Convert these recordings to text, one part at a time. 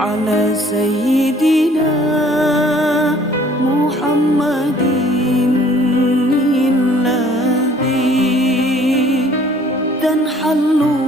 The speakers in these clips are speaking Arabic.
على سيدنا محمد الذي تنحل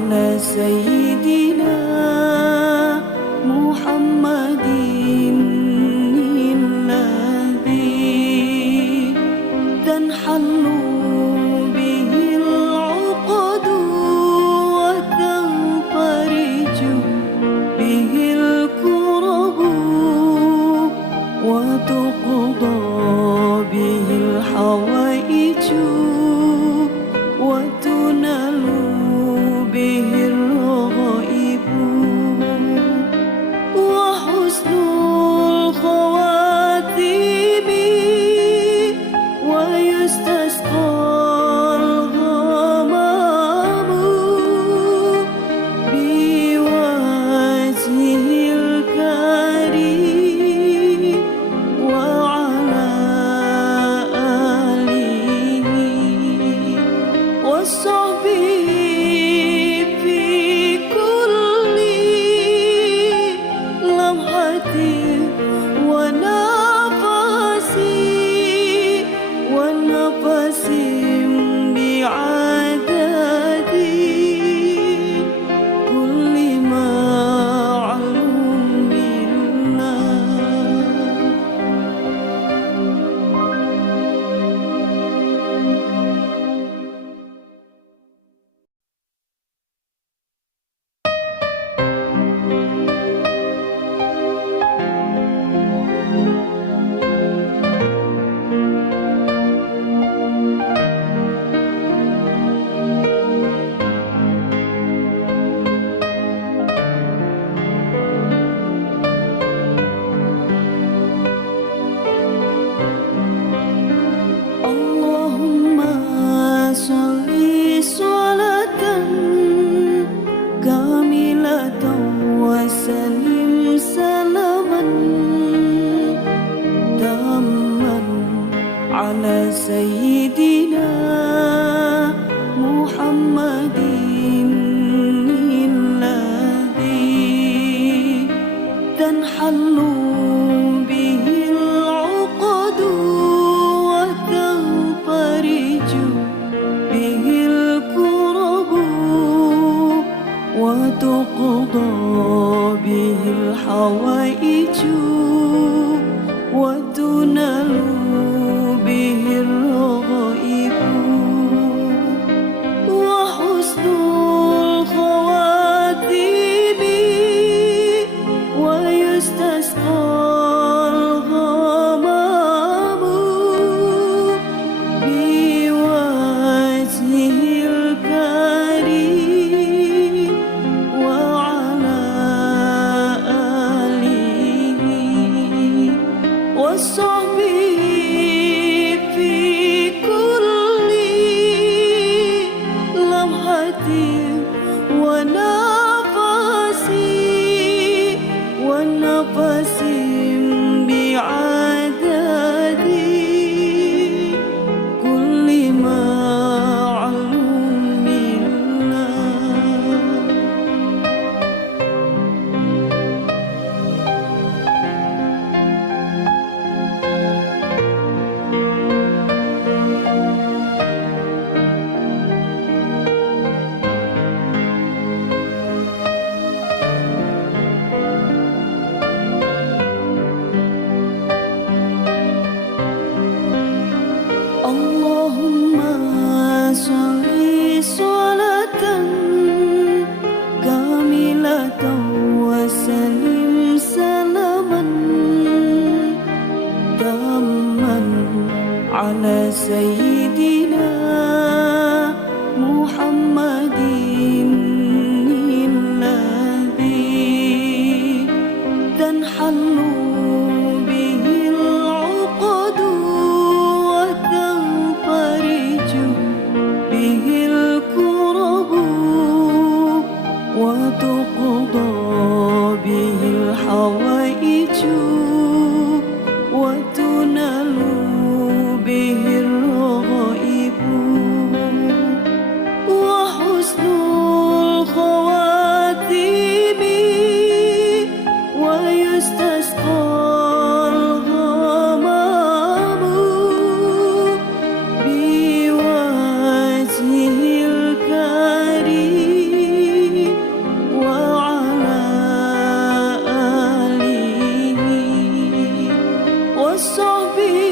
Lên suy. just قُضَى به الحوائج وتنال so be